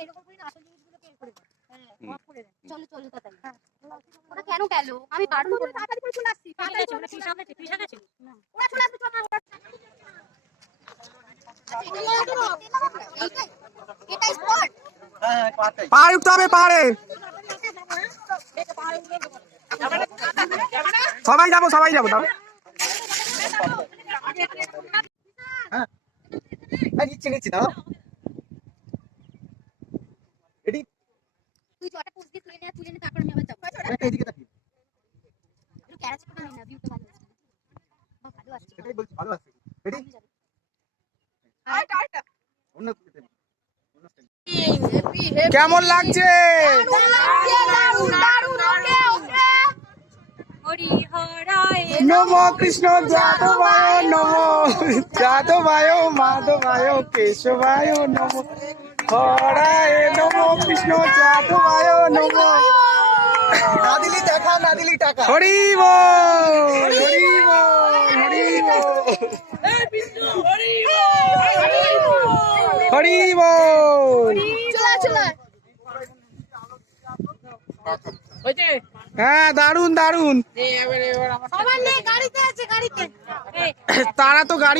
এরকম করি না আসল জিনিসগুলোকে এর করে হ্যাঁ, off করে দাও। চলো চলো তাড়াতাড়ি। ওরা কেন গেল? আমি বারণ করে তাড়াতাড়ি করে চলে আসছি তাড়াতাড়ি চলে আসছি। সামনে পিছা গেছে? ওরা চলে আসবে চল এটাই স্পট পাহাড়ে উঠতে হবে পাহাড়ে সবাই যাব সবাই যাব তাহলে হ্যাঁ। নিচ্ছি নিচ্ছি দাঁড়াও। তুই জটা পোস্ট দিয়ে তুলে নে তুলে নে তারপর আমি আবার যাব। এদিকে তাকিয়ে। একটু ক্যারাচ করে না ভিউটা ভালো আসছে ভালো আসছে এটাই বলছি ভালো আছে। রেডি আমি যাব। অন্য দিকে অন্য style। কেমন লাগছে? নম কৃষ্ণ যাদবায় নম যাদবায় মাধবায় কেশবায় নম হরায় নম কৃষ্ণ যাদবায় নম না দিলি টাকা না দিলি টাকা হরি বল হরি বল হরি বল হরি বল হ্যাঁ দারুণ দারুণ সবার নেই গাড়িতে আছে গাড়িতে। তারা তো গাড়ি